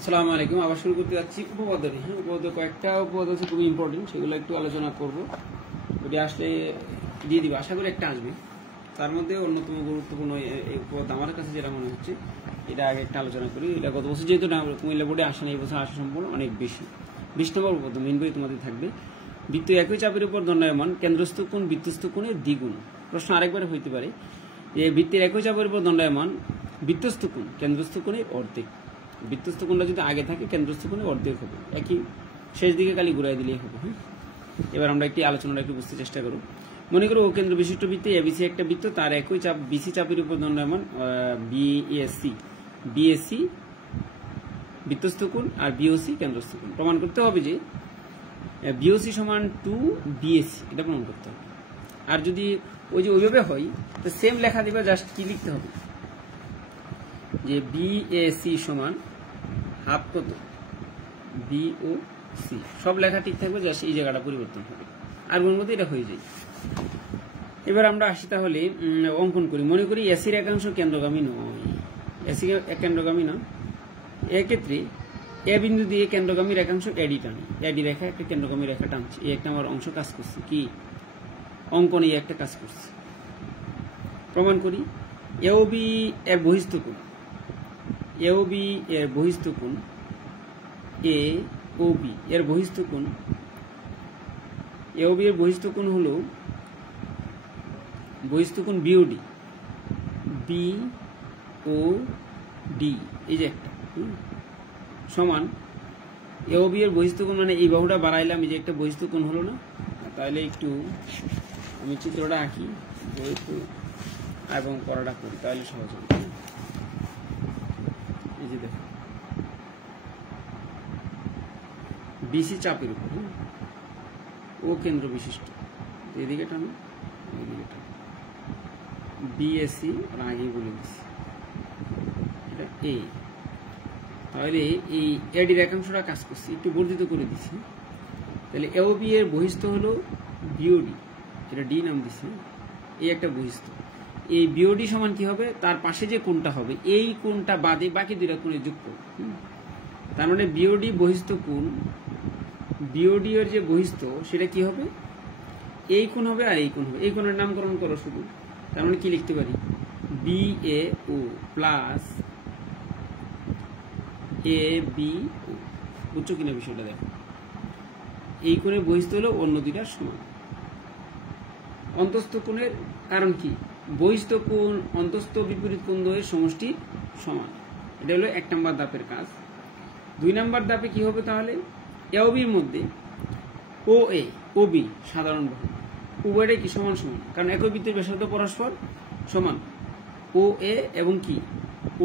আসসালামু আলাইকুম। আবার শুরু করতে যাচ্ছি উপপাদ্য নিয়ে। হ্যাঁ, উপপাদ্য কয়েকটা উপপাদ্য আছে খুবই ইম্পর্টেন্ট, সেগুলো একটু আলোচনা করব। যদি আসলে দিয়ে দিব, আশা করি একটা আসবে। তার মধ্যে অন্যতম গুরুত্বপূর্ণ এই উপপাদ্য আমার কাছে যেটা মনে হচ্ছে, এটা আগে একটা আলোচনা করি। এটা গত বছর যেহেতু কুমিল্লা বোর্ডে আসে না, এই বছর আসা সম্পূর্ণ অনেক বেশি। 20 নম্বর উপপাদ্য মেইন বই তোমাদের থাকবে। বৃত্ত একই চাপের উপর দণ্ডায়মান, কেন্দ্রস্থ কোণ বৃত্তস্থ কোণের দ্বিগুণ। প্রশ্ন আরেকবার হইতে পারে যে বৃত্তের একই চাপের উপর দণ্ডায়মান, বৃত্তস্থ কোণ কেন্দ্রস্থ কোণের অর্ধেক। বৃত্তস্থ কোণটা যদি আগে থাকে, কেন্দ্রস্থ কোণে অর্ধেক হবে। একই শেষ দিকে খালি ঘুরাই দিলেই হবে। হ্যাঁ, এবার আমরা একটি আলোচনাটা একটু বুঝতে চেষ্টা করব। মনে করো ও কেন্দ্র বিশিষ্ট বৃত্তে এবিসি একটা বৃত্ত, তার একই চাপ বিসি চাপের উপর দণ্ডায়মান বিএসি বৃত্তস্থ কোণ আর বিওসি কেন্দ্রস্থ কোণ। প্রমাণ করতে হবে যে বিওসি সমান 2 BAC, এটা প্রমাণ করতে হবে। আর যদি ওই যে ওইভাবে হয়, তো সেম লেখা দিবে, জাস্ট কি লিখতে হবে যে বিএসি সমান হাফ কত বিওসি, সব লেখা ঠিক থাকবে, জাস্ট এই জায়গাটা পরিবর্তন হবে। আর কোন মধ্যে এটা হয়ে যায়। এবার আমরা আসি তাহলে অঙ্কন করি। মনে করি এসির একাংশ কেন্দ্রগামী নয়, এসি কেন্দ্রগামী না। এক্ষেত্রে এ বিন্দু দিয়ে কেন্দ্রগামীর একাংশ এডি টানি, এডি রেখা একটা কেন্দ্রগামী রেখা টানছে। এই একটা আমার অংশ কাজ করছে, কি অঙ্কন এই একটা কাজ করছে। প্রমাণ করি এওবি এর বহিস্থ কোণ, এওবি এর বহিস্থ কোণ, এওবি এর বহিস্থ কোণ, এওবি এর বহিস্থ কোণ হলো বহিস্থ কোণ বিওডি, বিওডি এই যে একটা সমান এওবি এর বহিস্থ কোণ, মানে এই বাহুটা বাড়াইলাম, এই যে একটা বহিস্থ কোণ হলো না। তাহলে একটু আমি চিত্রটা আঁকি যেহেতু এবং পড়াটা করি, তাহলে সহজ হবে। এই যে দেখো বিসি চাপের উপর ও কেন্দ্র বিশিষ্ট, এদিকে টানো এদিকে টানো, বিএসি আর আগে বলে দিচ্ছি এটা এ। তাহলে এই এডির একাংশটা কাজ করছে, একটু বর্ধিত করে দিচ্ছি। তাহলে এওবি এর বহিস্থ হলো বিওডি, এটা ডি নাম দিচ্ছে, এই একটা বহিস্থ। এই বিওডি সমান কি হবে, তার পাশে যে কোণটা হবে এই কোণটা বাদে বাকি দুইটা কোণে যোগ করব। তার মানে বিওডি বহিস্থ কোণ, বিওডি এর যে বহিস্থ সেটা কি হবে, এই কোণ হবে আর এই কোণ হবে। এই কোণের নামকরণ করো শুধু। তার মানে কি লিখতে পারি, বিএও প্লাস এবিও। বুঝছো কিনা বিষয়টা দেখো, এই কোণের বহিস্থ হলো অন্য দুইটার সমান। অন্তস্থ কোণের কারণ কি, বহিস্থ কোণ অন্তস্থ বিপরীত কোণ দ্বয়ের সমষ্টি সমান। এটা হলো 1 নম্বর ধাপের কাজ। 2 নম্বর ধাপে কি হবে, তাহলে এওবির মধ্যে ও এ ও বি সাধারণ বাহু, উভয়টাই কি সমান সমান, কারণ একই বৃত্তের ব্যাসার্ধ পরস্পর সমান। ও এ এবং কি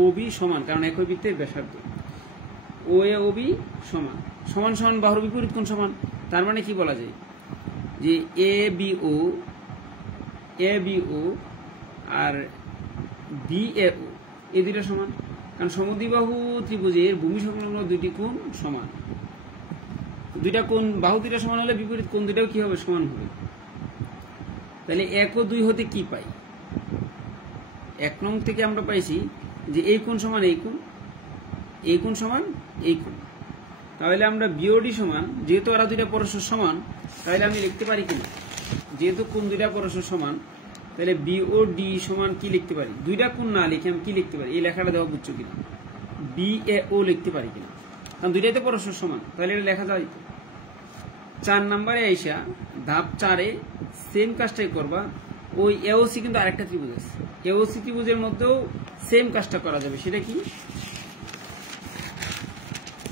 ও বি সমান, কারণ একই বৃত্তের ব্যাসার্ধ। ও এ ও বি সমান, সমান সমান বাহুর বিপরীত কোণ সমান। তার মানে কি বলা যায় যে এ বিও আর বিএও এই দুইটা সমান, কারণ সমদ্বিবাহু ত্রিভুজের ভূমি সংলগ্ন দুইটি কোণ সমান। দুইটা কোণ বাহু দুইটা সমান হলে বিপরীত কোণ দুইটাও কি হবে, সমান হবে। তাহলে 1 ও 2 হতে কি পাই, 1 নং থেকে আমরা পাইছি যে এই কোণ সমান এই কোণ, এই কোণ সমান এই কোণ। তাহলে আমরা বিওডি সমান, যেহেতু ওরা দুইটা পরস্পর সমান, তাহলে আমি লিখতে পারি কিনা, যেহেতু কোণ দুইটা পরস্পর সমান, তাহলে বিওডি সমান কি লিখতে পারি, দুইটা কোণ না লিখে আমি কি লিখতে পারি, এই লেখাটা দেওয়া বুঝছো কিনা, বিএও লিখতে পারি কিনা, কারণ দুইটাই তো পরস্পর সমান। তাহলে এটা লেখা যায়। 4 নম্বরে আইসা ধাপ 4-এ সেম কাজটাই করবা। ওই এওসি কিন্তু আরেকটা ত্রিভুজ আছে, এওসি ত্রিভুজের মধ্যেও সেম কাজটা করা যাবে। সেটা কি,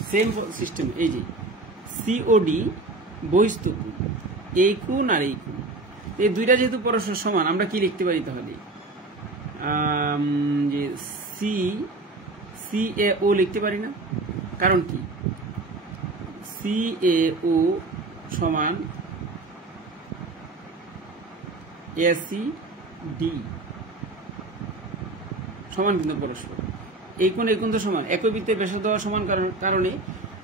সেম সিস্টেম। এই যে সিওডি বহিস্থ কোণ, এই কোণ আর এই কোণ, এই দুইটা যেহেতু পরস্পর সমান, আমরা কি লিখতে পারি তাহলে, যে সিএও লিখতে পারি না। কারণ কি, সিএও সমান এসিডি সমান কিন্তু পরস্পর। এই কোণ তো সমান, একই বৃত্তের ব্যাসার্ধ সমান কারণে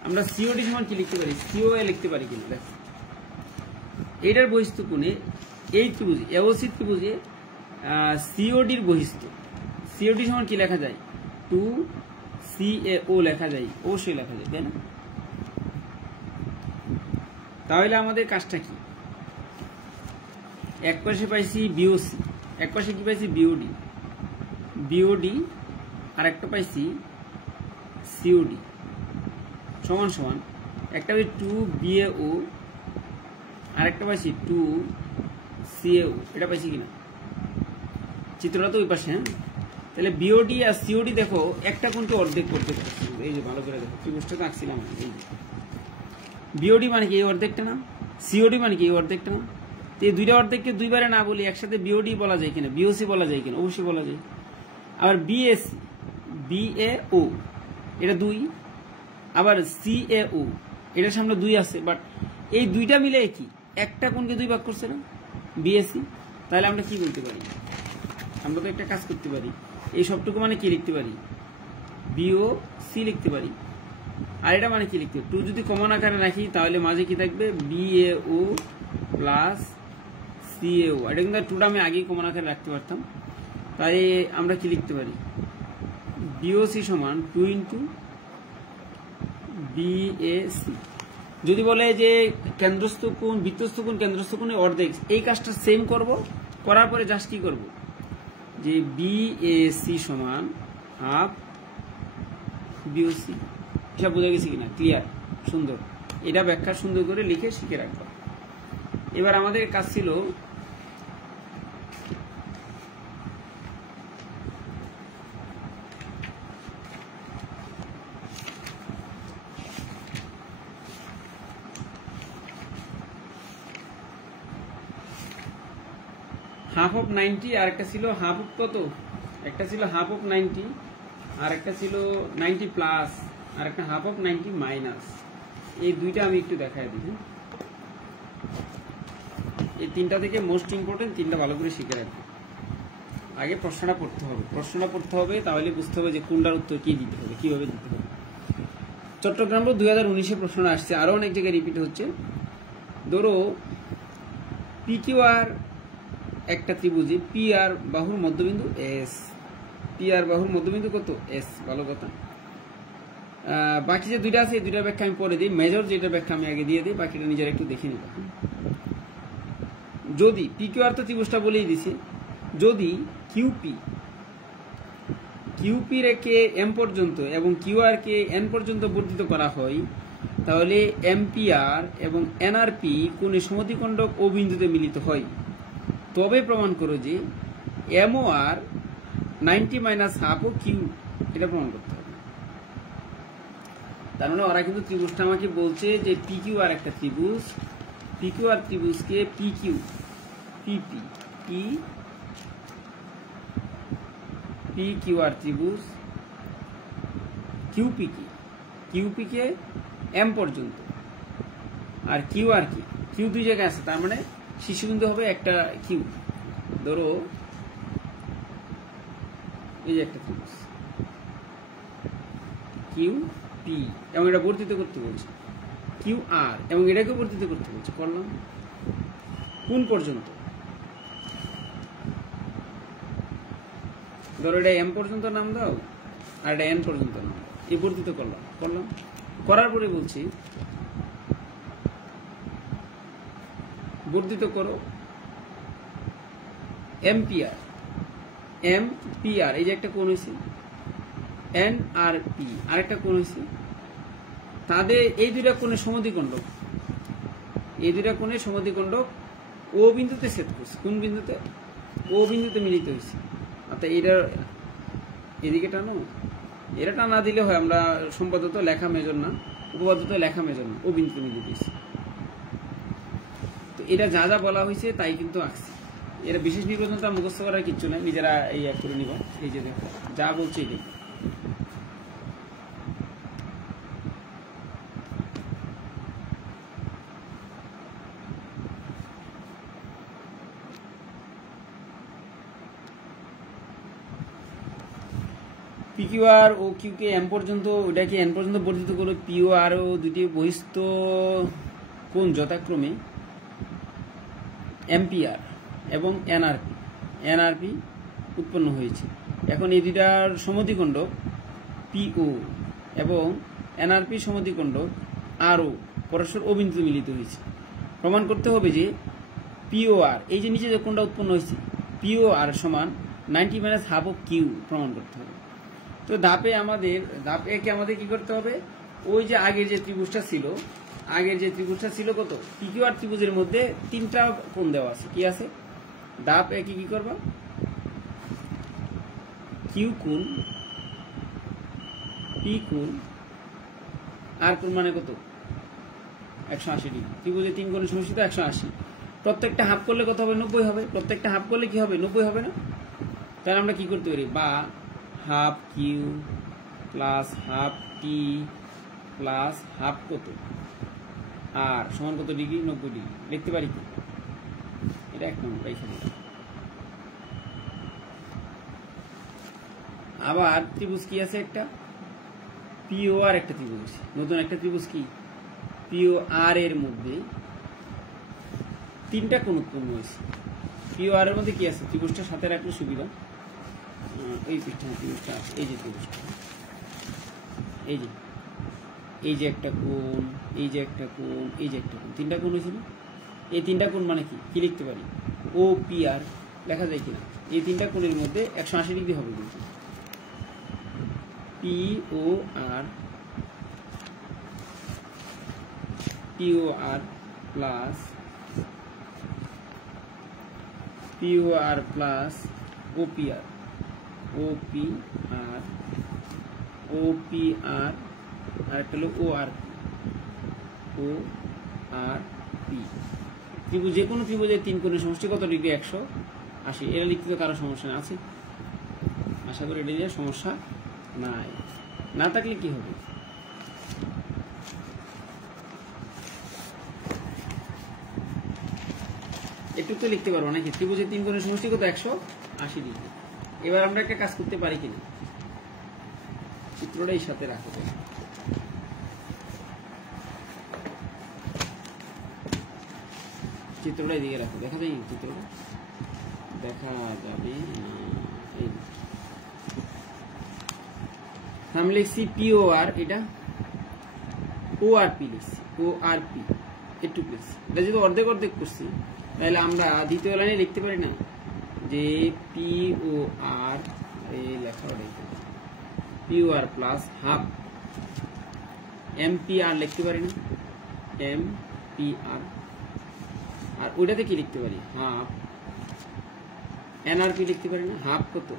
আমরা সিওডি সমান কি লিখতে পারি, সিওএ লিখতে পারি কিনা দেখো। এইটার বহিস্থ কোণে এই ত্রিভুজে এওসি ত্রিভুজে সিওডির বহিস্থ, সিওডি সমান কি লেখা যায়, 2 CAO লেখা যায়, অবশ্যই লেখা যায়, তাই না? তাহলে আমাদের কাজটা কি? এক পাশে পাইছি BOC, এক পাশে কি পাইছি BOD, আর একটা পাইছি COD সমান সমান একটা পাইছি 2BAO আর একটা পাইছি 2CAO। এটা পাইছি কিনা? চিত্রটা তো ওই পাশে। হ্যাঁ, তাহলে BOD আর COD দেখো একটা কোণকে অর্ধেক করতে পারছি। এই যে ভালো করে দেখো, ত্রিভুজটা তো আঁকছিলাম। এই যে BOD মানে কি এই অর্ধেকটা না, COD মানে কি এই অর্ধেকটা না। এই দুইটা অর্ধেককে দুইবারে না বলি, একসাথে BOD বলা যায় কিনা, BOC বলা যায় কিনা? অবশ্যই বলা যায়। আবার BAO এটা 2, আবার CAO এটার সামনে 2 আছে, বাট এই দুইটা মিলে কি একটা কোণকে 2 ভাগ করছে না, BAC। তাহলে আমরা কি বলতে পারি? আমরা তো একটা কাজ করতে পারি, এই সবটুকু মানে কি লিখতে পারি? BOC লিখতে পারি। আর এটা মানে কি লিখতে পারি? 2 যদি কমন আকারে রাখি তাহলে মাঝে কি থাকবে? BAO plus CAO। এটা কিন্তু 2টা আমি আগেই কমন আকারে রাখতে পারতাম। তাই আমরা কি লিখতে পারি? BOC সমান 2 ইন্টু BAC। যদি বলে যে কেন্দ্রস্থ কোণ বৃত্তস্থ কোণ কেন্দ্রস্থ কোণের অর্ধেক, এই কাজটা সেম করব, করার পরে জাস্ট কি করব? যে BAC সমান হাফ BOC। এটা বোঝা গেছে কিনা? ক্লিয়ার? সুন্দর। এটা ব্যাখ্যা সুন্দর করে লিখে শিখে রাখবো। এবার আমাদের কাজ ছিল হাফ অফ 90 আর একটা ছিল হাফ অফ কত? একটা ছিল হাফ অফ 90 আর একটা ছিল 90 প্লাস আর একটা হাফ অফ 90 মাইনাস। এই দুইটা আমি একটু দেখাই দিই। এই তিনটা থেকে মোস্ট ইম্পর্টেন্ট, তিনটা ভালো করে শিখে রাখবো। আগে প্রশ্নটা পড়তে হবে, তাহলে বুঝতে হবে যে কোনটার উত্তর কি দিতে হবে, কিভাবে দিতে হবে। চট্টগ্রাম 2019-এ প্রশ্নটা আসছে, আরো অনেক জায়গায় রিপিট হচ্ছে। ধরো PQR একটা ত্রিভুজে PR বাহুর মধ্যবিন্দু S, PR বাহুর মধ্যবিন্দু কত? S। ভালো কথা। বাকি যে দুইটা আছে এই দুইটার ব্যাখ্যা আমি পরে দিই, মেজর যেটা ব্যাখ্যা আমি আগে দিয়ে দিই, বাকিটা নিজেরা একটু দেখে নিব। যদি PQR তো ত্রিভুজটা বলেই দিছে, যদি QP রেখে M পর্যন্ত এবং QR কে N পর্যন্ত বর্ধিত করা হয়, তাহলে MPR এবং NRP কোণে সমদ্বিখণ্ডক ও বিন্দুতে মিলিত হয়। তবে প্রমাণ করো যে MOR 90 মাইনাস হাফ ও Q, এটা প্রমাণ করতে হবে। তার মানে ওরা কিন্তু ত্রিভুজটা আমাকে বলছে যে PQR একটা ত্রিভুজ, PQR ত্রিভুজকে PQR ত্রিভুজ, QP কে M পর্যন্ত, আর QR কি Q দুই জায়গায় আছে, তার মানে শীর্ষবিন্দু হবে একটা Q। ধরো এই যে একটা ত্রিভুজ QP এবং এটা বর্ধিত করতে বলছে, QR এবং এটাকে বর্ধিত করতে বলছে। করলাম কোন পর্যন্ত? ধরো এটা M পর্যন্ত নাম দাও আর এটা N পর্যন্ত নাম দাও, এই বর্ধিত করলাম। করার পরে বলছি বর্ধিত করো MPR, এই যে একটা কোণ হয়েছে, NRP আরেকটা কোণ হয়েছে, তাদের এই দুইটা কোণের সমদ্বিখণ্ডক, ও বিন্দুতে ছেদ করছে। কোন বিন্দুতে? ও বিন্দুতে মিলিত হয়েছে। অর্থাৎ এটা এদিকে টানো, এটা টানা দিলে হয়, আমরা সম্পাদত লেখা মেজর না, উপপাদ্যত লেখা মেজর না, ও বিন্দুতে মিলিত হয়েছে। তো এটা যা যা বলা হয়েছে তাই কিন্তু আঁকছি। এটা বিশেষ নির্বাচনটা মুখস্থ করার কিচ্ছু নেই, নিজেরা এই এক করে নিব। এই যে দেখো যা বলছে এই PQR ও Q কে M পর্যন্ত, ওটাকে N পর্যন্ত বর্ধিত করো। POR ও দুটি বহিস্থ কোণ যথাক্রমে MPR এবং NRP উৎপন্ন হয়েছে। এখন এই দুইটার সমদ্বিখণ্ডক পিও এবং এনআরপি সমদ্বিখণ্ডক আরও পরস্পর অবিন্দুতে মিলিত হয়েছে। প্রমাণ করতে হবে যে পিও আর, এই যে নিচে যে কোণটা উৎপন্ন হয়েছে, পিও আর সমান 90 মাইনাস হাফ অফ কিউ প্রমাণ করতে হবে। তো ধাপ একে আমাদের কি করতে হবে, ওই যে আগের যে ত্রিভুজটা ছিল কত, পিকিউ আর ত্রিভুজের মধ্যে 3টা কোণ দেওয়া আছে, কি আছে, ধাপ একে কি করবা, কিউ কোণ, পি কোণ, আর কোণ মানে কত 180 ডিগ্রি। ত্রিভুজে 3 কোণের সমষ্টি তো 180, প্রত্যেকটা হাফ করলে কত হবে, 90 হবে। প্রত্যেকটা হাফ করলে কি হবে, 90 হবে না? তাহলে আমরা কি করতে পারি, বা হাফ কিউ প্লাস হাফ টি প্লাস হাফ কত আর সমান কত ডিগ্রি, 90 ডিগ্রি লিখতে পারি কি? এটা 1 নম্বর এখানে। আবার ত্রিভুজ কি আছে, একটা পিও আর একটা ত্রিভুজ আছে, নতুন একটা ত্রিভুজ কি, পিও আর এর মধ্যে 3টা কোণ উৎপন্ন হয়েছে। পিও আর এর মধ্যে কি আছে, ত্রিভুজটা সাথে রাখলে সুবিধা, এই পৃষ্ঠায় ত্রিভুজটা আছে, এই যে ত্রিভুজটা, এই যে একটা কোণ, এই যে একটা কোণ, এই যে একটা কোণ, 3টা কোণ হয়েছিল। এই 3টা কোণ মানে কি লিখতে পারি, ও পি আর লেখা যায় কিনা, এই 3টা কোণের মধ্যে 180 ডিগ্রি হবে কিন্তু, পিও আর প্লাস ওপিআর আর একটা হলো ও আর পি। ত্রিভুজ, যে কোনো ত্রিভুজের 3 কোণের সমষ্টি কত ডিগ্রি, 180। এটা লিখতে তো কারো সমস্যা আছে, আশা করি এটা নিয়ে সমস্যা নাই। না থাকলে কি হবে, একটু তো লিখতে পারবো নাকি, ত্রিভুজের 3 কোণের সমষ্টি কত, 180 ডিগ্রি। এবার আমরা একটা কাজ করতে পারি কিনা, চিত্রটাই সাথে রাখো, চিত্রটাই দিকে রাখো, দেখা যায় চিত্রটা, দেখা যাবে। আমি লিখছি পিও আর, এটা ও আর পি লিখছি, ও আর পি একটু লিখছি। এটা যদি অর্ধেক করছি তাহলে আমরা দ্বিতীয় লাইনে লিখতে পারি না যে পিও আর, এই লেখা পিও আর প্লাস হাফ এমপি আর লিখতে পারি না, এমপি আর, আর ওইটাতে কি লিখতে পারি, হাফ এনআরপি লিখতে পারি না, হাফ কত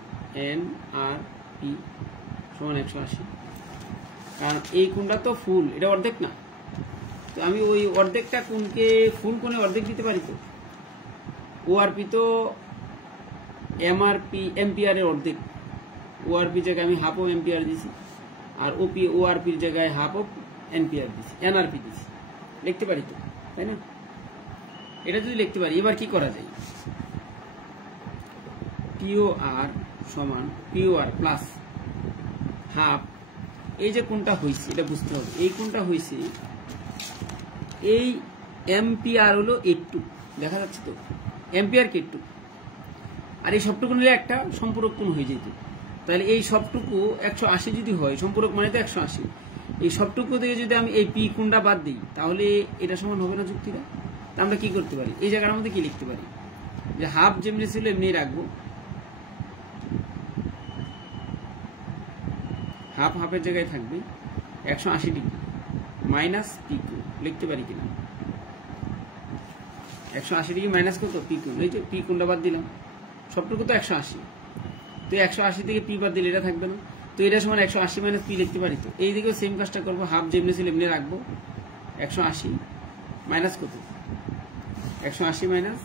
এনআরপি সমান 180। কারণ এই কোণটা তো ফুল, এটা অর্ধেক না, তো আমি ওই অর্ধেকটা কোণকে ফুল কোণে অর্ধেক দিতে পারি। তো ওআরপি তো এমপিআর এর অর্ধেক, ওআরপি জায়গায় আমি হাফ অফ এমপিআর দিছি, আর ওআরপির জায়গায় হাফ অফ এনপিআর দিছি, এনআরপি দিছি, লিখতে পারি তো, তাই না? এটা যদি লিখতে পারি, এবার কি করা যায়, পিও আর সমান পিও আর প্লাস হাফ, এই যে কোণটা হয়েছে এটা বুঝতে হবে, এই কোণটা হয়েছে, এই এমপিআর হলো একটু, দেখা যাচ্ছে তো, এমপিআর কে একটু, আর এই সবটুকু নিলে একটা সম্পূরক কোণ হয়ে যেত। তাহলে এই সবটুকু 180 যদি হয়, সম্পূরক মানে তো 180, এই সবটুকু থেকে যদি আমি এই পি কোণটা বাদ দিই তাহলে এটা সমান হবে না যুক্তিটা। তা আমরা কি করতে পারি, এই জায়গার মধ্যে কি লিখতে পারি, যে হাফ যেমনি ছিল এমনি রাখবো, হাফ হাফের জায়গায় থাকবে 180 ডিগ্রি মাইনাস পি কোণ, লিখতে পারি কিনা, 180 ডিগ্রি মাইনাস কত, পি কোণ, এই যে পি কোণটা বাদ দিলাম, সবটুকু তো 180, তো 180 থেকে পি বাদ দিলে এটা থাকবে না, তো এটা সমান 180 মাইনাস পি লিখতে পারি। তো এই দিকেও সেম কাজটা করবো, হাফ যেমনি ছিল এমনি রাখবো, 180 মাইনাস কত, 180 মাইনাস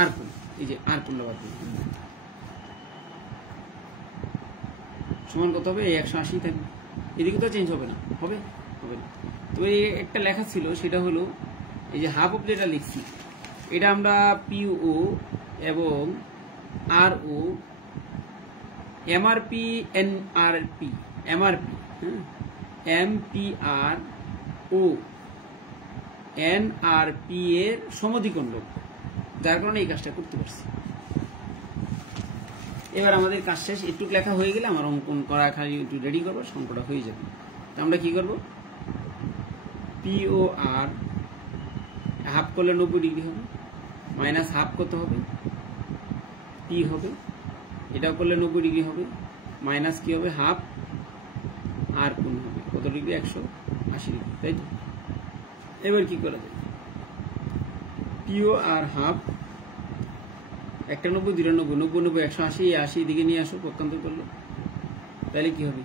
আর কোণ, এই যে আর কোণটা বাদ দিই, সমান কত হবে, এই 180 থাকবে, এদিকে তো চেঞ্জ হবে না, হবে না। তো এই একটা লেখা ছিল, সেটা হলো এই যে হাফ অফ যেটা লিখছি, এটা আমরা পিও এবং আর ও এমআরপি এনআরপি এমআরপি এমপিআর ও এনআরপি এর সমদ্বিখণ্ডক, যার কারণে এই কাজটা করতে পারছি। এবার আমাদের কাজ শেষ, একটু লেখা হয়ে গেলে আমার অঙ্কন করা খালি একটু রেডি করবো, অঙ্কটা হয়ে যাবে। তো আমরা কি করব, POR হাফ করলে 90 ডিগ্রি হবে, মাইনাস হাফ কত হবে, P হবে, এটাও করলে 90 ডিগ্রি হবে, মাইনাস কি হবে হাফ, আর কোণ হবে কত ডিগ্রি, 180 ডিগ্রি, তাই তো? এবার কি করা যায়, POR হাফ, একটা 90 দুইটা 90, 90 90 180, 80 দিকে নিয়ে আসো পক্ষান্তর করলে, তাহলে কি হবে,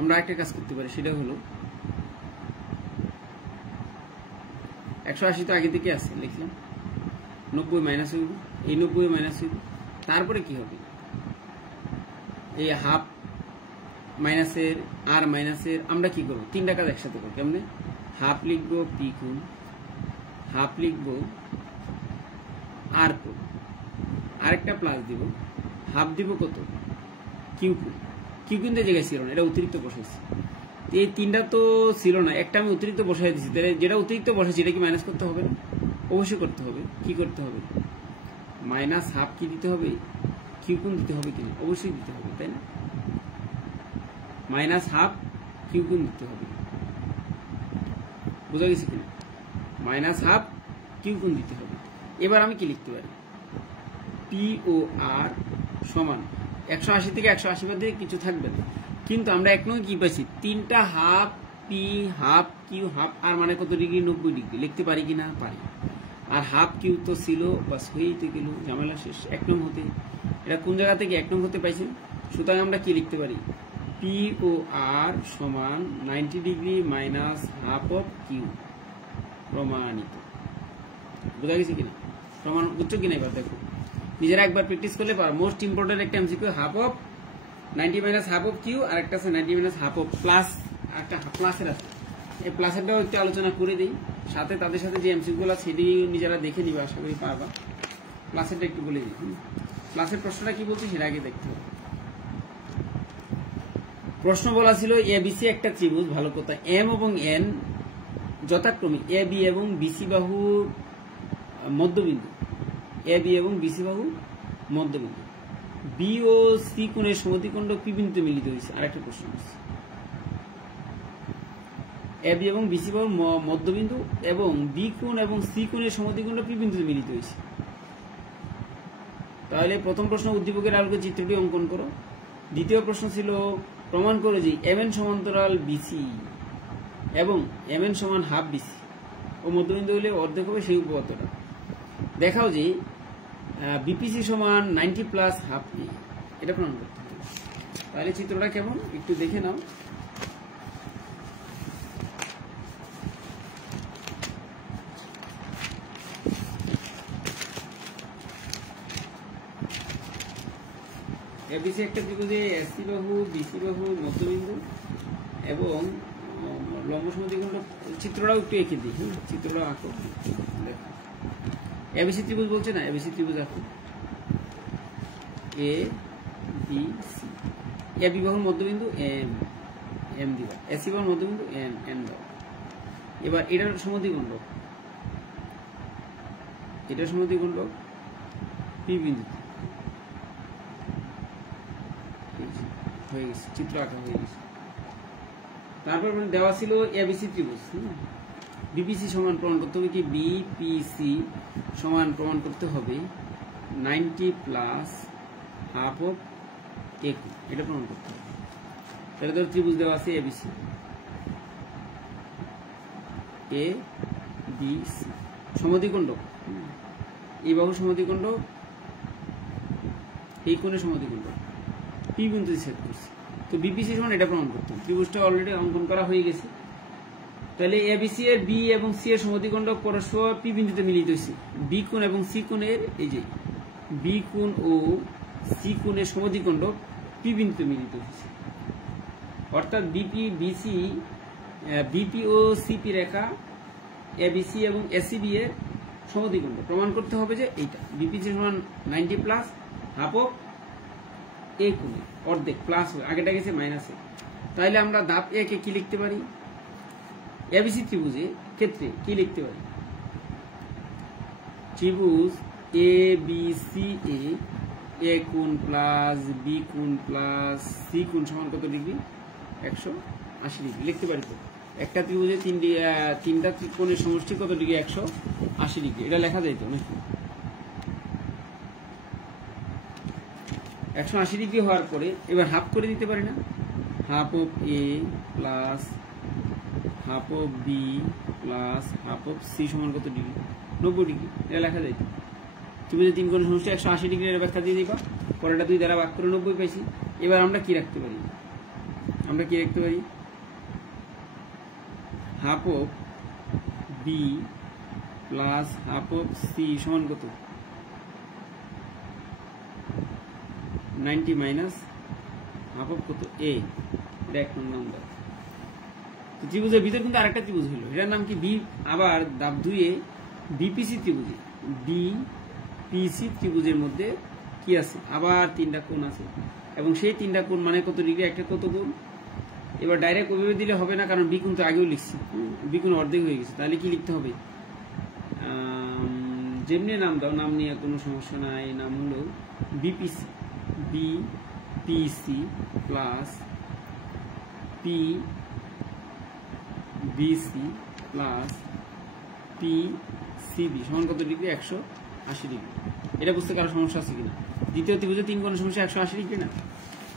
আমরা একটা কাজ করতে পারি, সেটা হলো 180 তো আগে থেকে আছে, লিখলাম 90 মাইনাস হইব, এই 90 মাইনাস হইব, তারপরে কি হবে, এই হাফ মাইনাসের আর মাইনাসের আমরা কি করবো, তিনটা কাজ একসাথে করবো, কেমনে, হাফ লিখবো পি কোণ, হাফ লিখবো আর কোণ, আরেকটা প্লাস দিব, হাফ দিব কত, কিউ কোণ, কিউ কোণ জায়গায় ছিল না, এটা অতিরিক্ত বসাইছি, এই তিনটা তো ছিল না, একটা আমি অতিরিক্ত বসাই দিচ্ছি, তাহলে যেটা অতিরিক্ত বসাইছি এটা কি মাইনাস করতে হবে না, অবশ্যই করতে হবে, কি করতে হবে, মাইনাস হাফ কি দিতে হবে, কিউ কোণ দিতে হবে কিনা, অবশ্যই দিতে হবে, তাই না, মাইনাস হাফ কিউ কোণ দিতে হবে, বোঝা গেছে কিনা, মাইনাস হাফ কিউ কোণ দিতে হবে। এবার আমি কি লিখতে পারি, POR সমান 180 থেকে 180 বাদ দিয়ে কিছু থাকবে না, কিন্তু আমরা এক নয় কি পাইছি, তিনটা half P half Q half R মানে কত ডিগ্রি, 90 ডিগ্রি লিখতে পারি কিনা, পারি, আর হাফ কিউ তো ছিল, বাস হয়েই গেল, ঝামেলা শেষ, এক নং হতে, এটা কোন জায়গা থেকে এক নং হতে পাইছি, সুতরাং আমরা কি লিখতে পারি, POR সমান 90 degree minus half of Q, প্রমাণিত, বোঝা গেছে কিনা, প্রমাণ বুঝছো কিনা, এবার দেখো নিজেরা একবার প্র্যাকটিস করলে পারো, মোস্ট ইম্পর্টেন্ট একটা MCQ, half of 90 minus half of Q, আর একটা আছে 90 মাইনাস হাফ অফ প্লাস, একটা প্লাসের আছে, এই প্লাসেরটাও একটু আলোচনা করে দিই, সাথে তাদের সাথে যে এমসিকিউগুলো আছে সেটি নিজেরা দেখে নিবে, আশা করি পারবা, প্লাসেরটা একটু বলে দিই, প্লাসের প্রশ্নটা কি বলছি সেটা আগে দেখতে হবে। প্রশ্ন বলা ছিল ABC একটা ত্রিভুজ, ভালো কথা, M এবং N যথাক্রমে AB এবং BC বাহুর মধ্যবিন্দু, AB এবং BC বাহুর মধ্যবিন্দু, B ও C কোণের সমদ্বিখণ্ড P বিন্দুতে মিলিত হয়েছে। আরেকটা প্রশ্ন আছে, AB এবং BC বাহুর মধ্যবিন্দু এবং B কোণ এবং C কোণের সমদ্বিখণ্ড P বিন্দুতে মিলিত হয়েছে। তাহলে প্রথম প্রশ্ন, উদ্দীপকের আলোকে চিত্রটি অঙ্কন করো। দ্বিতীয় প্রশ্ন ছিল প্রমাণ করে যে MN সমান্তরাল BC এবং MN সমান হাফ BC ও মধ্যবিন্দু হলে অর্ধেক হবে সেই উপপাদ্যটা দেখাও যে BPC সমান 90 প্লাস হাফ A, এটা প্রমাণ করতে হবে। তাহলে চিত্রটা কেমন একটু দেখে নাও। ABC একটা ত্রিভুজে AC বাহু BC বাহু মধ্যবিন্দু এবং লম্ব সমদ্বিখণ্ড, চিত্রটাও একটু এঁকে দিই, চিত্রটা আঁকো, দেখো ABC ত্রিভুজ বলছে না, ABC ত্রিভুজ আঁকো, ABC, AB বাহুর মধ্যবিন্দু M দিবা, AC বাহুর মধ্যবিন্দু N দাও। এবার এটার সমদ্বিখণ্ড, এটার সমদ্বিখণ্ড P বিন্দু হয়ে গেছে, চিত্র আঁকা হয়ে গেছে। তারপর দেওয়া ছিল ABC ত্রিভুজ, BPC সমান প্রমাণ করতে হবে কি, BPC সমান প্রমাণ করতে হবে 90 প্লাস হাফ অফ A, এটা প্রমাণ করতে হবে। তাহলে ধর ত্রিভুজ দেওয়া আছে ABC, ABC সমদ্বিখণ্ড, এই বাহু সমদ্বিখণ্ড, এই কোণের সমদ্বিখণ্ড P বিন্দুতে ছেদ করছে, তো BPC সমান এটা প্রমাণ করতে হবে। ত্রিভুজটা অলরেডি অঙ্কন করা হয়ে গেছে। তাহলে ABC এর B এবং C এর সমদ্বিখণ্ড পরস্পর P বিন্দুতে মিলিত হয়েছে, B কোণ এবং C কোণের, এই যে B কোণ ও C কোণের সমদ্বিখণ্ড P বিন্দুতে মিলিত হয়েছে, অর্থাৎ BP ও CP রেখা ABC এবং ACB এর সমদ্বিখণ্ড প্রমাণ করতে হবে যে এইটা BPC সমান 90 প্লাস হাফ অফ A কোণে, অর্ধেক প্লাস আগেটা গেছে মাইনাসে। তাহলে আমরা ধাপ A কে কি লিখতে পারি, এবিসি ত্রিভুজের ক্ষেত্রে কি লিখতে পারি? ত্রিভুজ এ বি সি এ কোণ প্লাস বি কোণ প্লাস সি কোণ সমান কত ডিগ্রি? 180 ডিগ্রি লিখতে পারি। তো একটা ত্রিভুজে তিনটা কোণের সমষ্টি কত ডিগ্রি? 180 ডিগ্রি। এটা লেখা যায় তো নাকি? 180 ডিগ্রি হওয়ার পরে এবার হাফ করে দিতে পারি না? Half of A plus half of B plus half of C সমান কত ডিগ্রি? 90 ডিগ্রি। এটা লেখা যায় তো। ত্রিভুজে তিন কোণের সমষ্টি 180 ডিগ্রি এর ব্যাখ্যা দিয়ে দিবা। পরেরটা 2 দ্বারা ভাগ করে 90 পাইছি। এবার আমরা কি রাখতে পারি? Half of B plus half of C সমান কত? 90 মাইনাস হাফ অফ কত? এ। এটা 1 নং নাম্বার। তো ত্রিভুজের ভিতর কিন্তু আরেকটা ত্রিভুজ হলো, এটার নাম কি? বি। আবার ধাপ 2 এ বিপিসি ত্রিভুজে বিপিসি ত্রিভুজের মধ্যে কি আছে? আবার তিনটা কোণ আছে, এবং সেই তিনটা কোণ মানে কত ডিগ্রি? একটা কত কোণ? এবার ডাইরেক্ট ওইভাবে দিলে হবে না, কারণ বি কোণ তো আগেও লিখছি, বি কোণ অর্ধেক হয়ে গেছে। তাহলে কি লিখতে হবে? যেমনি নাম দাও, নাম নিয়ে কোনো সমস্যা নাই। নাম হলো BPC, BPC plus P BC plus P CB সমান কত ডিগ্রি? 180 ডিগ্রি। এটা বুঝতে কারো সমস্যা আছে কিনা? দ্বিতীয় ত্রিভুজে তিন কোণের সমস্যা 180 ডিগ্রি না?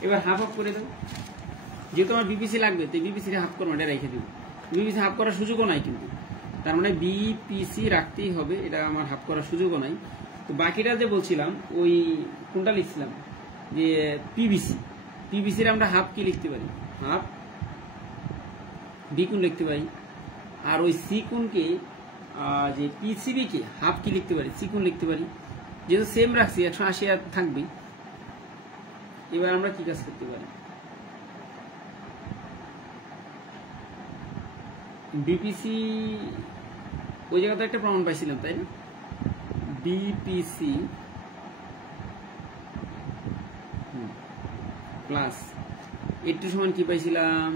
এবার হাফ অফ করে দাও। যেহেতু আমার বিপিসি লাগবে, তো বিপিসি হাফ করবো, এটা রেখে দেবো। বিপিসি হাফ করার সুযোগও নাই কিন্তু, তার মানে বিপিসি রাখতেই হবে, এটা আমার হাফ করার সুযোগও নাই। তো বাকিটা যে বলছিলাম, ওই কোনটা লিখছিলাম যে পিবিসির আমরা হাফ কি লিখতে পারি? হাফ বি কোণ লিখতে পারি। আর ওই সি কোণকে যে পিসিবি কে হাফ কি লিখতে পারি? সি কোণ লিখতে পারি। যেহেতু সেম রাখছি, 180 আর থাকবে। এবার আমরা কি কাজ করতে পারি? বিপিসি ওই জায়গাতে একটা প্রমাণ পাইছিলাম, তাই না? বিপিসি প্লাস একটু সমান কি পাইছিলাম?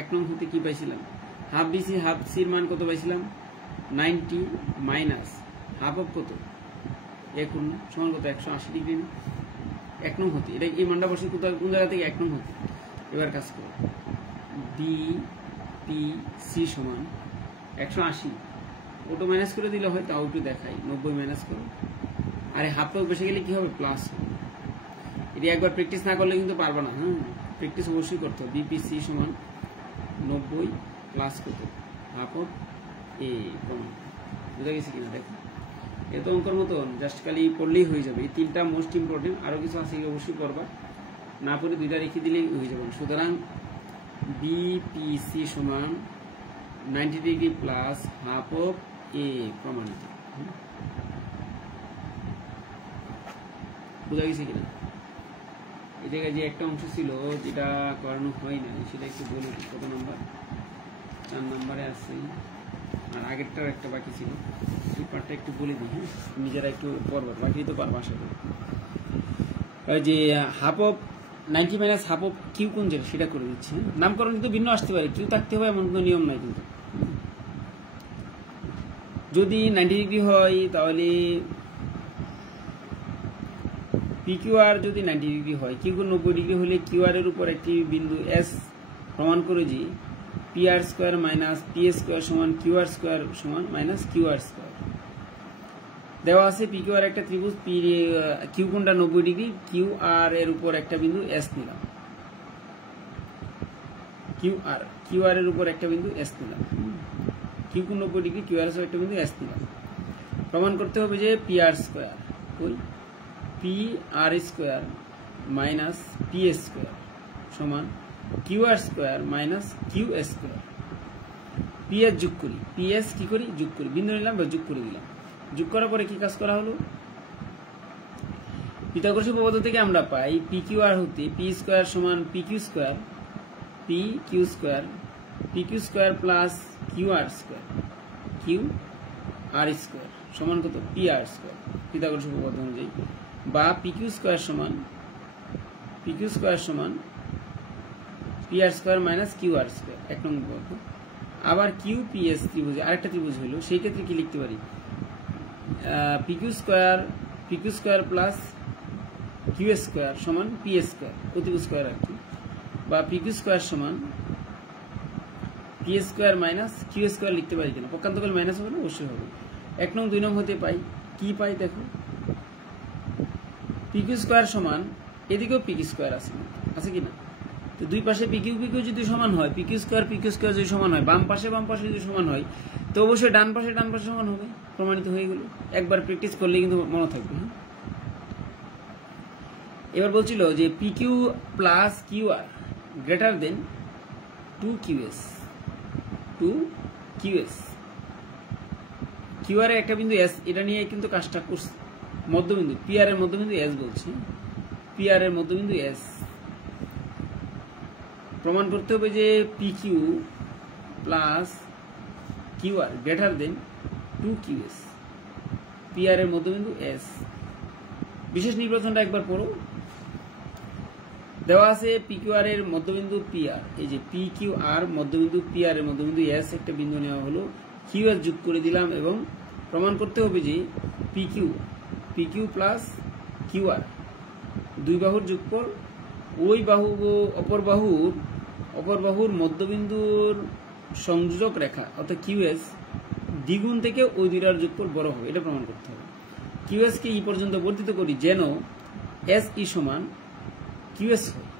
1 নং হতে কি পাইছিলাম? হাফ বিসি হাফ সির মান কত পাইছিলাম? 90 মাইনাস হাফ অফ কত? কোণ সমান কত? 180 ডিগ্রি। 1 নং হতে এটা এই মানটা বসে কোন জায়গা থেকে? 1 নং হতে। এবার কাজ করো, বিপিসি সমান 180, ওটো মাইনাস করে দিলে হয়, তাও একটু দেখাই। 90 মাইনাস করো, আরে হাফ অফ বসে গেলে কি হবে? প্লাস। এটা একবার প্র্যাকটিস না করলে কিন্তু পারবা না। প্র্যাকটিস অবশ্যই করতে হবে। বিপিসি সমান 90 প্লাস কত? হাফ অফ এ। বুঝা গেছে কিনা দেখো? এত অঙ্কের মতন জাস্ট খালি পড়লেই হয়ে যাবে। এই তিনটা মোস্ট ইম্পর্টেন্ট, আরো কিছু আছে অবশ্যই করবা, না পড়ে 2টা রেখে দিলেই হয়ে যাবে। সুতরাং বিপিসি সমান 90 ডিগ্রি প্লাস হাফ অফ এ প্রমাণিত। বুঝা গেছে কিনা? এই জায়গায় যে একটা অংশ ছিল যেটা করানো হয় না, সেটা একটু বলে দিই। কত নাম্বার? 4 নম্বরে আছে। আর আগেরটাও একটা বাকি ছিল, এই পার্টটা একটু বলে দিই। নিজেরা একটু পড়বা, বাকি তো পারবা আশা করি। যে half of 90 minus half of Q কোণ যেটা, সেটা করে দিচ্ছি। নামকরণ কিন্তু ভিন্ন আসতে পারে, কিউ থাকতে হবে এমন কোনো নিয়ম নাই কিন্তু। যদি 90 ডিগ্রি হয় তাহলে পিকিউআর যদি 90 ডিগ্রি হয়, কিউ কোণ 90 ডিগ্রি হলে কিউআর এর উপর একটি বিন্দু এস প্রমাণ করে যে P R square minus P A square সমান কিউআর স্কোয়ার সমান মাইনাস কিউআর স্কোয়ার। দেওয়া আছে পিকিউআর একটা ত্রিভুজ, কিউ কোণটা 90 ডিগ্রি, কিউআর এর উপর একটা বিন্দু এস নিলাম। কিউআর এর উপর একটা বিন্দু এস নিলাম। কিউ কোণ 90 ডিগ্রি, কিউআর এর একটা বিন্দু এস নিলাম। প্রমাণ করতে হবে যে P R square P R square minus P A square সমান Q R square minus Q square. P S যোগ করি, পি এস কি করি? যোগ করি। বিন্দু নিলাম বা যোগ করে দিলাম। যোগ করার পরে কি কাজ করা হলো? পিথাগোরাস উপপাদ্য থেকে আমরা পাই পি কিউ আর হতে পি স্কোয়ার সমান P Q square plus Q R square সমান কত? পি আর স্কোয়ার পিথাগোরাস উপপাদ্য অনুযায়ী, বা পি কিউ স্কোয়ার সমান P R square minus Q R square. 1 নং উপপাদ্য। আবার কিউ পিএস ত্রিভুজে আরেকটা ত্রিভুজ হইল, সেই ক্ষেত্রে কি লিখতে পারি, PQ square plus Q square সমান পি স্কোয়ার, অতিভুজ স্কোয়ার আর কি, বা পিকিউ স্কোয়ার সমান P square minus Q square লিখতে পারি কিনা, পক্ষান্তকাল মাইনাস হবে না, অবশ্যই হবে। 1 নং 2 নং হতে পাই কি পাই দেখো, পিকিউ স্কোয়ার সমান, এদিকেও পিকিউ স্কোয়ার আছে কিনা, তো দুই পাশে পিকিউ যদি সমান হয়, পিকিউ স্কোয়ার যদি সমান হয়, বাম পাশে যদি সমান হয়, তো অবশ্যই ডান পাশে সমান হবে, প্রমাণিত হয়ে গেল। একবার প্র্যাকটিস করলে কিন্তু মনে থাকবে। এবার বলছিল যে পিকিউ প্লাস কিউ আর গ্রেটার দেন 2QS কিউ আর একটা বিন্দু এস, এটা নিয়ে কিন্তু কাজটা করছে। মধ্যবিন্দু পি আর এর মধ্যবিন্দু এস বলছে, পি আর এর মধ্যবিন্দু এস প্রমাণ করতে হবে যে পিকিউ প্লাস কিউ আর greater than 2QS, P R এর মধ্যবিন্দু এস। বিশেষ নির্বাচনটা একবার পড়ো, দেওয়া আছে পিকিউ আর এর মধ্যবিন্দু পি আর, এই যে পিকিউ আর মধ্যবিন্দু পি আর এর মধ্যবিন্দু এস, একটা বিন্দু নেওয়া হলো, কিউ এস যোগ করে দিলাম এবং প্রমাণ করতে হবে যে পিকিউ প্লাস কিউ আর দুই বাহুর যোগফল, ওই বাহু অপর বাহুর মধ্যবিন্দুর সংযোজক রেখা অর্থাৎ কিউএস দ্বিগুণ থেকে ওই দুইটার যোগফল বড় হবে, এটা প্রমাণ করতে হবে। কিউএস কে ই পর্যন্ত বর্ধিত করি যেন এস ই সমান কিউএস হয়,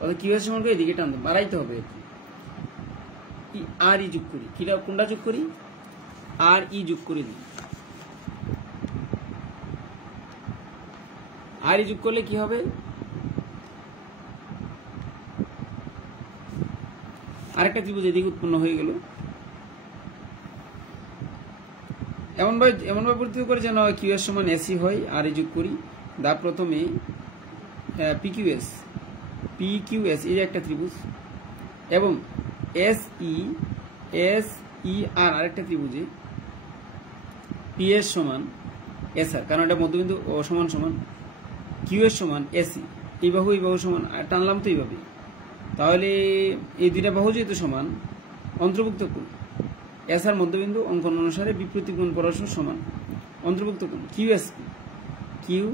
অর্থাৎ কিউএস সমান করে এদিকে টানতে বাড়াইতে হবে। আর ই যোগ করি, কোনটা যোগ করি, আর ই যোগ করে দিই। আর ই যোগ করলে কি হবে, আরেকটা ত্রিভুজ এদিকে উৎপন্ন হয়ে গেল। এমনভাবে বর্ধিত করে যেন কিউএস সমান এসি হয়, আর ই যোগ করি। প্রথমে পিকিউএস এই যে একটা ত্রিভুজ, এবং এস ই আর আরেকটা ত্রিভুজে পিএস সমান এস আর, কারণ এটা মধ্যবিন্দু সমান কিউএস সমান এসি, এই বাহু সমান, টানলাম তো এইভাবে, তাহলে এই দুইটা বাহু যেহেতু সমান, অন্তর্ভুক্ত কোণ এস আর মধ্যবিন্দু অঙ্কন অনুসারে বিপরীত কোণ পরস্পর সমান, অন্তর্ভুক্ত কোণ কিউ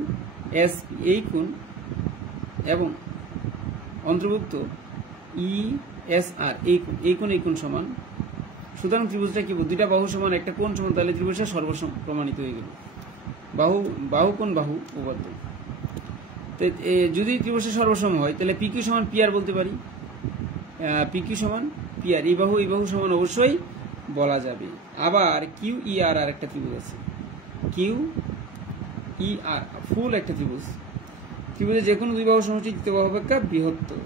এস এই কোণ এবং অন্তর্ভুক্ত ই এস আর এই কোণ সমান। সুতরাং ত্রিভুজটা কি, দুইটা বাহু সমান একটা কোণ সমান, তাহলে ত্রিভুজটা সর্বসম প্রমাণিত হয়ে গেল। বাহু কোণ বাহু উপাদ্য। তো যদি ত্রিভুজটা সর্বসম হয় তাহলে পিকিউ সমান পি আর বলতে পারি, পিকিউ সমান পি আর, এই বাহু সমান অবশ্যই বলা যাবে। আবার কিউ ই আর একটা ত্রিভুজ আছে, কিউ ই আর ফুল একটা ত্রিভুজে যে কোনো দুই বাহু সমষ্টি তৃতীয় বাহু অপেক্ষা বৃহত্তর,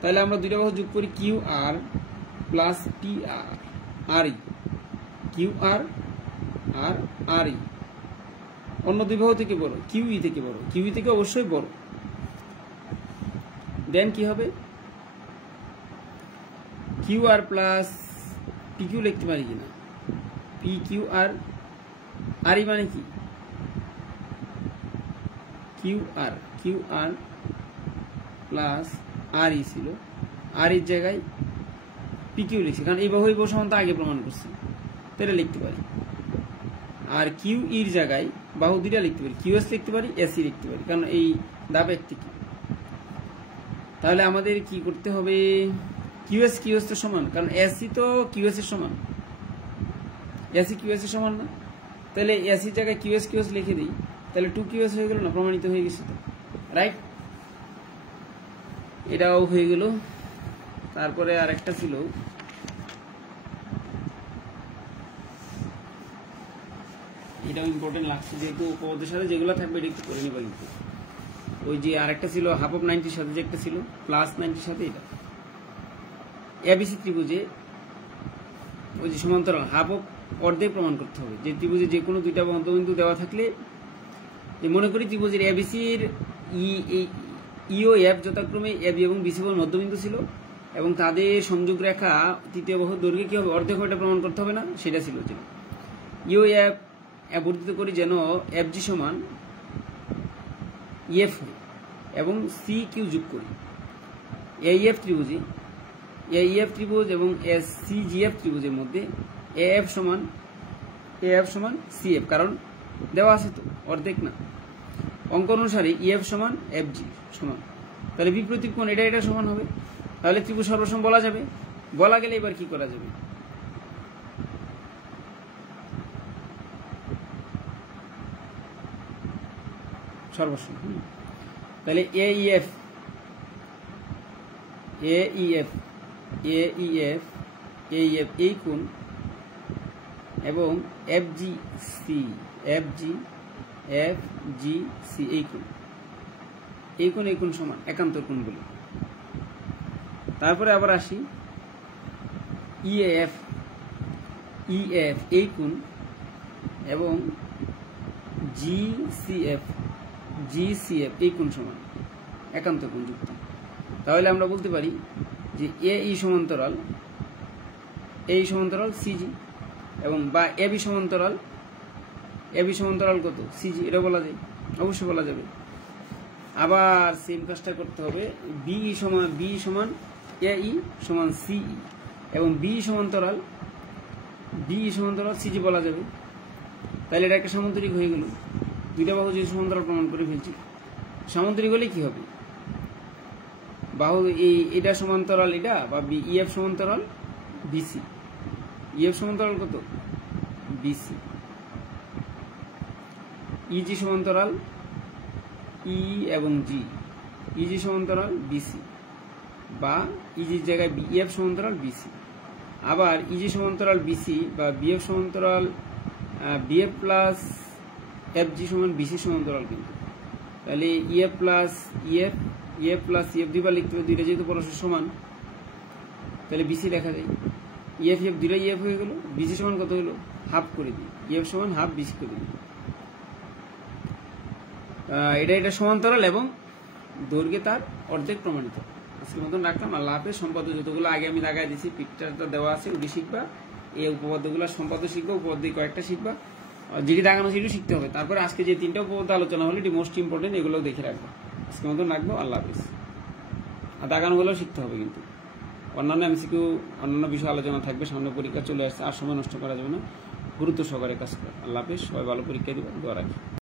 তাহলে আমরা দুইটা বাহু যোগ করি Q R plus P R ই, কিউ আর আর ই অন্য দুই বাহু থেকে বড়, কিউ ই থেকে অবশ্যই বড়। দেন কি হবে, কিউ আর প্লাস পিকিউ লিখতে পারি কিনা, পি কিউ আর ই মানে কি, কিউ আর প্লাস আর ই ছিল, আর ইর জায়গায় পিকিউ লিখছি, কারণ এই বাহু সমানতা আগে প্রমাণ করছি, তো এটা লিখতে পারি। আর কিউ ইর জায়গায় বাহু দুইটা লিখতে পারি, কিউএস লিখতে পারি, এসি লিখতে পারি, কারণ এই দাব একটি কি। তাহলে আমাদের কি করতে হবে, কিউএস তো সমান, কারণ এসি তো কিউএস এর সমান, এসি কিউএস এর সমান না, তাহলে এসির জায়গায় কিউএস লিখে দিই, তাহলে 2QS হয়ে গেল না, প্রমাণিত হয়ে গেছে তো, রাইট। এটাও হয়ে গেল। তারপরে আরেকটা ছিল, এটাও ইম্পর্টেন্ট লাগছে, যেহেতু উপপাদ্যের সাথে যেগুলো থাকবে এটা একটু করে নেবা। কিন্তু ওই যে আরেকটা ছিল হাফ অফ 90 সাথে যে একটা ছিল প্লাস 90 সাথে, এটা এবিসি ত্রিভুজে ওই যে সমান্তরাল হাফ অফ অর্ধেক প্রমাণ করতে হবে। যে ত্রিভুজে যে কোনো দুইটা মধ্যবিন্দু দেওয়া থাকলে, যে মনে করি ত্রিভুজের এবিসির ইও এফ যথাক্রমে এবি এবং বিসি মধ্যবিন্দু ছিল, এবং তাদের সংযোগ রেখা তৃতীয় বাহুর দৈর্ঘ্যে কি হবে, অর্ধেক হবে, প্রমাণ করতে হবে না, সেটা ছিল যে ইও এফ বর্ধিত করি যেন এফ জি সমান ইএফ হয় এবং সি কিউ যোগ করি। এই এফ ত্রিভুজে AEF ত্রিভুজ এবং SCGF ত্রিভুজের মধ্যে AF সমান CF, কারণ দেওয়া আছে তো অর্ধেক না। অঙ্ক অনুসারে EF সমান FG সমান, তাহলে বিপরীত কোণ এটা সমান হবে, তাহলে ত্রিভুজ সর্বসম বলা যাবে। বলা গেলে এবার কি করা যাবে? সর্বসম, তাহলে AEF এই কোণ এবং FGC এই কোণ সমান, একান্তর কোণ বলে। তারপরে আবার আসি EAF এই কোণ এবং GCF এই কোণ সমান, একান্তর কোণ যুক্ত। তাহলে আমরা বলতে পারি যে AE সমান্তরাল CG এবং বা AB সমান্তরাল কত CG, এটা বলা যায়, অবশ্যই বলা যাবে। আবার সেম কাজটা করতে হবে, BE সমান AE সমান CE এবং BE সমান্তরাল CG বলা যাবে। তাহলে এটা একটা সামান্তরিক হয়ে গেল, দুইটা বাহু যদি সমান্তরাল প্রমাণ করে ফেলছি। সামান্তরিক হলে কি হবে? বাহু এটা সমান্তরাল এটা, বা EF সমান্তরাল BC, EF সমান্তরাল কত BC, EG সমান্তরাল E এবং G, EG সমান্তরাল BC বা EG জায়গায় EF সমান্তরাল BC। আবার EG সমান্তরাল BC বা BF সমান্তরাল BF প্লাস FG সমান BC সমান্তরাল, কিন্তু তাহলে EF প্লাস EF দুইবার লিখতে হবে, দুইটা যেহেতু পরস্পর সমান, তাহলে BC লেখা যায়। EF দুইটা EF হয়ে গেল, BC সমান কত হলো? হাফ করে দিই, EF সমান হাফ BC করে দিই। এটা সমান্তরাল এবং দৈর্ঘ্যে তার অর্ধেক প্রমাণিত। আজকের মতন রাখলাম। আল্লাহ হাফেজ। সম্পাদ্য যতগুলো আগে আমি লাগাই দিয়েছি, পিকচারটা দেওয়া আছে, ওটি শিখবা। এই উপপাদ্যগুলো সম্পাদ্য শিখবা, উপপাদ্য কয়েকটা শিখবা, যেটি দাগানো সেটিও শিখতে হবে। তারপরে আজকে যে তিনটা উপপাদ্য আলোচনা হলো, এটি মোস্ট ইম্পর্টেন্ট, এগুলো দেখে রাখবো। আজকের মতন রাখবো। আল্লাহ হাফেজ। আর দাগানোগুলোও শিখতে হবে, কিন্তু অন্যান্য MCQ অন্যান্য বিষয় আলোচনা থাকবে, সামনে পরীক্ষা চলে আসছে, আর সময় নষ্ট করা যাবে না, গুরুত্ব সহকারে কাজ করে। আল্লাহ হাফেজ। সবাই ভালো পরীক্ষা দিবেন, দোয়া রাখি।